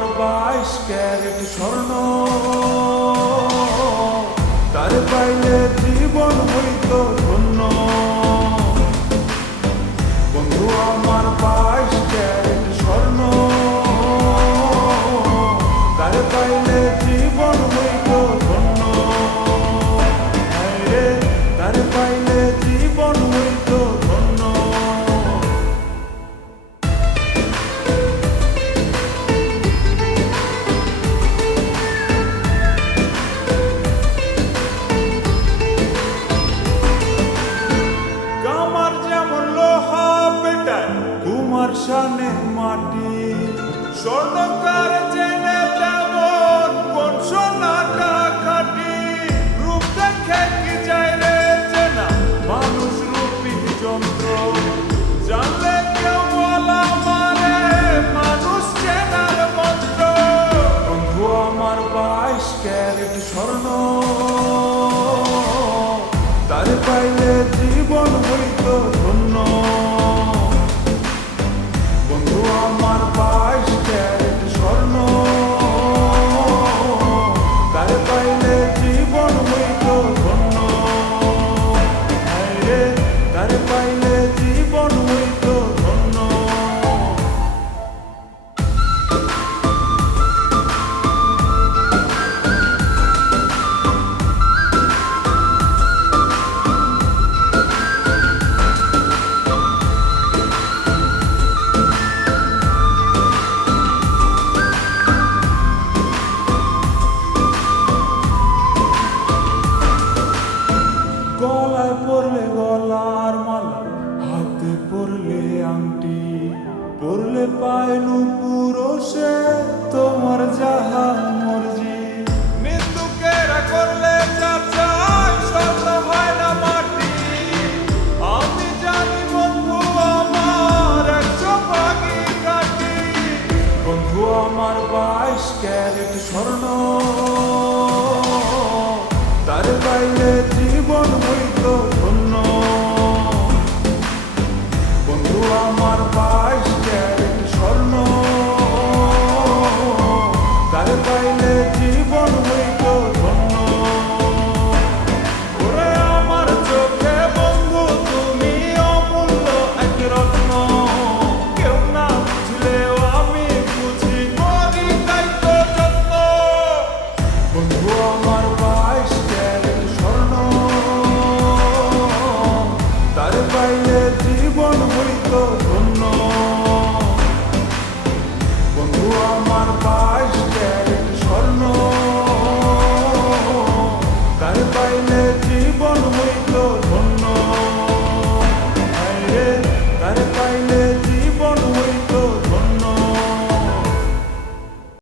আমার 22 ক্যারেট স্বর্ণ, তার পাইলে জীবন হইত ধন্য। বন্ধু আমার 22 ক্যারেট স্বর্ণ, তার পাইলে জীবন হইত ধন্য। রে তার পাইলে জীবন হইত ধন্য। কামার যেমন লোহা পেটায়, কুমার শানে মাটি, স্বর্ণকার জেনে তেমন কোন সোনাটা খাটি। রূপ দেখে কি যায় রে চেনা, মানুষ রূপী যন্ত্র, জানলে কেউ বলা মারে মানুষ চেনার মন্ত্র। বন্ধু আমার 22 ক্যারেট স্বর্ণ, তার পাইলে জীবন হইত ধন্য। বন্ধু আমার 22 ক্যারেট স্বর্ণ, তার পাইলে জীবন হইত ধন্য। রে তার পাইলে জীবন হইত ধন্য। গলায় পরলে গলার মালা, হাতে পরলে আংটি, পরলে পায় নূপুর সে তোমার যাহা মর্জি। মৃত্যুকেরা করলে যা চাই স্বর্ণ হয় না মাটি। আমি জানি বন্ধু আমার 100 ভাগই কাটি। বন্ধু আমার 22 ক্যারেট স্বর্ণ, তার পাইলে জীবন হইত ধন্য। বন্ধু আমার 22 ক্যারেট স্বর্ণ, তার পাইলে জীবন হইত ধন্য। ওরে আমার চোখে বন্ধু তুমি অমূল্য এক রত্ন, কেউ না বুঝলেও আমি বুঝি করি দায়িত্ব যত্ন। বন্ধু আমার 22 ক্যারেট স্বর্ণ, তার পাইলে জীবন হইত ধন্য। বন্ধু আমার